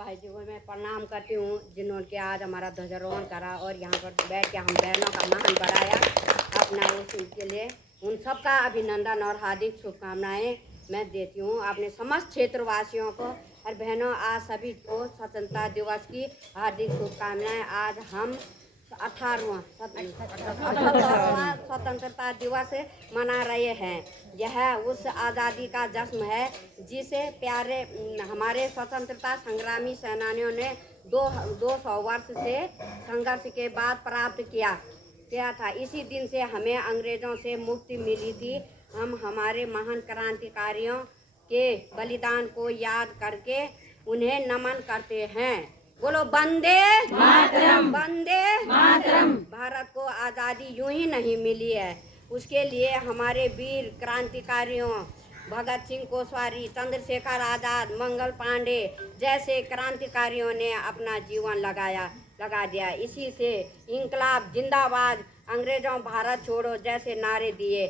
भाई जी को मैं प्रणाम करती हूँ जिन्होंने कि आज हमारा ध्वजारोहण करा और यहाँ पर बैठ के हम बहनों का मान बढ़ाया अपना उसके लिए उन सबका अभिनंदन और हार्दिक शुभकामनाएं मैं देती हूँ अपने समस्त क्षेत्रवासियों को और बहनों आज सभी को स्वतंत्रता दिवस की हार्दिक शुभकामनाएं। आज हम 18वां स्वतंत्रता दिवस मना रहे हैं। यह उस आज़ादी का जश्न है जिसे प्यारे हमारे स्वतंत्रता संग्रामी सेनानियों ने 200 वर्ष से संघर्ष के बाद प्राप्त किया था। इसी दिन से हमें अंग्रेज़ों से मुक्ति मिली थी। हम हमारे महान क्रांतिकारियों के बलिदान को याद करके उन्हें नमन करते हैं। बोलो वंदे मातरम, वंदे मातरम। भारत को आज़ादी यूं ही नहीं मिली है, उसके लिए हमारे वीर क्रांतिकारियों भगत सिंह कोश्यारी, चंद्रशेखर आज़ाद, मंगल पांडे जैसे क्रांतिकारियों ने अपना जीवन लगा दिया। इसी से इंकलाब जिंदाबाद, अंग्रेजों भारत छोड़ो जैसे नारे दिए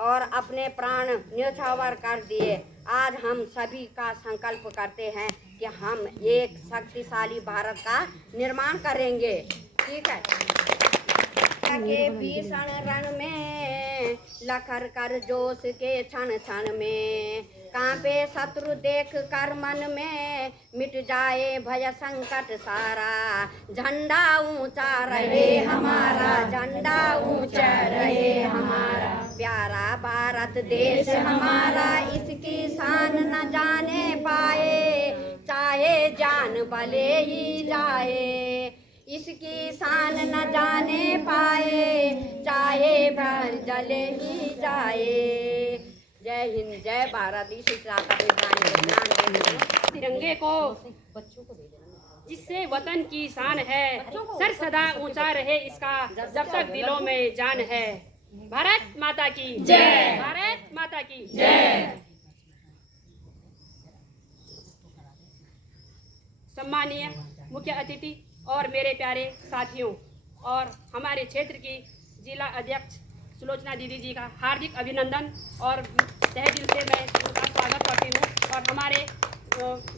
और अपने प्राण न्यौछावर कर दिए। आज हम सभी का संकल्प करते हैं कि हम एक शक्तिशाली भारत का निर्माण करेंगे। ठीक है। के भीषण रण में लखर कर जोश के क्षण क्षण में कांपे शत्रु देख कर मन में मिट जाए भय संकट सारा। झंडा ऊंचा रहे हमारा, झंडा ऊंचा रहे हमारा, प्यारा भारत देश हमारा, इसकी शान न जाने पाए चाहे जान भले ही जाए। इसकी शान न जाने पाए चाहे भर जले ही जाए। जय हिंद, जय भारत। तिरंगे को जिससे वतन की शान है, सर सदा ऊंचा रहे इसका जब तक दिलों में जान है। भारत माता की जय, भारत माता की जय। सम्मानीय मुख्य अतिथि और मेरे प्यारे साथियों और हमारे क्षेत्र की जिला अध्यक्ष सुलोचना दीदी जी का हार्दिक अभिनंदन और तहे दिल से मैं उनका स्वागत करती हूँ। और हमारे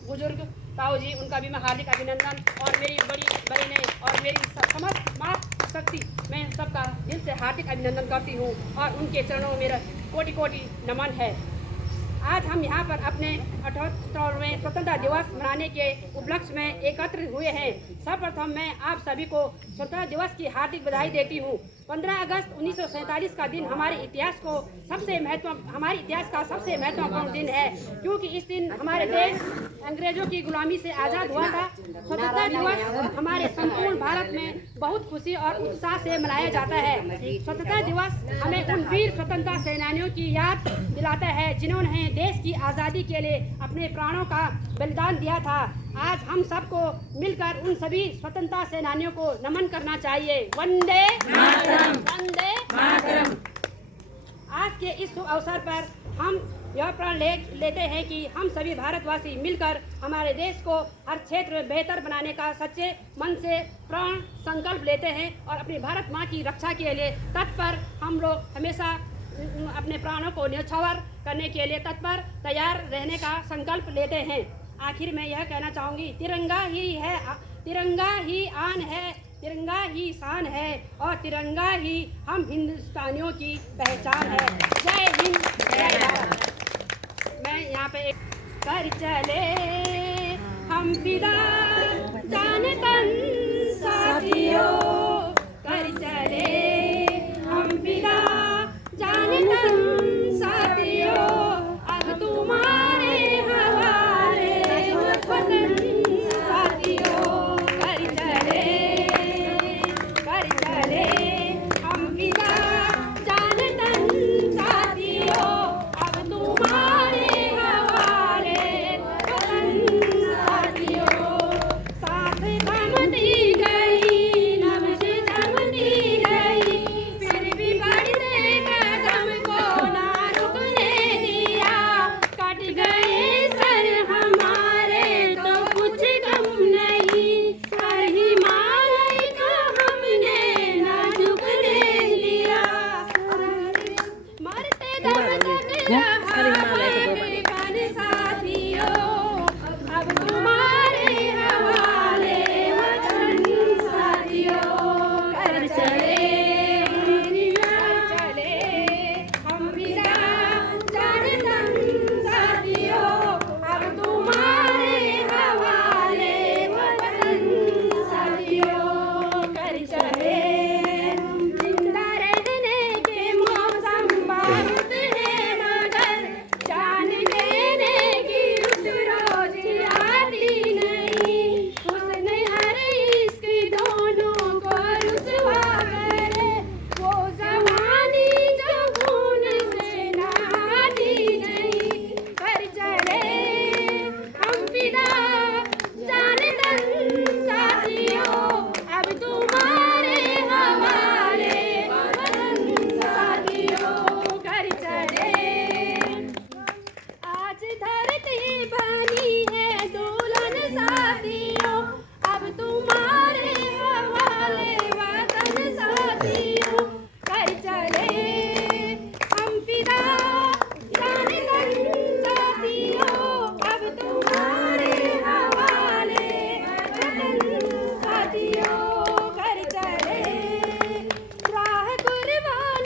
बुजुर्ग ताऊ जी, उनका भी मैं हार्दिक अभिनंदन और मेरी बड़ी बहनें और मेरी समस्त माँ शक्ति, मैं सबका दिल से हार्दिक अभिनंदन करती हूँ और उनके चरणों में मेरा कोटि कोटि नमन है। आज हम यहाँ पर अपने 78वें स्वतंत्रता दिवस मनाने के उपलक्ष्य में एकत्र हुए हैं। सर्वप्रथम मैं आप सभी को स्वतंत्रता दिवस की हार्दिक बधाई देती हूँ। 15 अगस्त 1947 का दिन हमारे इतिहास का सबसे महत्वपूर्ण दिन है, क्योंकि इस दिन हमारे देश अंग्रेजों की गुलामी से आज़ाद हुआ था। स्वतंत्रता दिवस हमारे संपूर्ण भारत में बहुत खुशी और उत्साह से मनाया जाता है। स्वतंत्रता दिवस हमें उन वीर स्वतंत्रता सेनानियों की याद दिलाता है जिन्होंने देश की आज़ादी के लिए अपने प्राणों का बलिदान दिया था। आज हम सबको मिलकर उन सभी स्वतंत्रता सेनानियों को नमन करना चाहिए। वंदे मातरम, वंदे मातरम। आज के इस शुभ अवसर पर हम यह प्रण लेते हैं कि हम सभी भारतवासी मिलकर हमारे देश को हर क्षेत्र में बेहतर बनाने का सच्चे मन से प्रण संकल्प लेते हैं और अपनी भारत माँ की रक्षा के लिए तत्पर हम लोग हमेशा अपने प्राणों को न्यौछावर करने के लिए तत्पर तैयार रहने का संकल्प लेते हैं। आखिर में यह कहना चाहूँगी, तिरंगा ही है, तिरंगा ही आन है, तिरंगा ही शान है और तिरंगा ही हम हिंदुस्तानियों की पहचान है। जय हिंद, जय भारत। मैं यहाँ पे एक कर चले हम फिदा जानता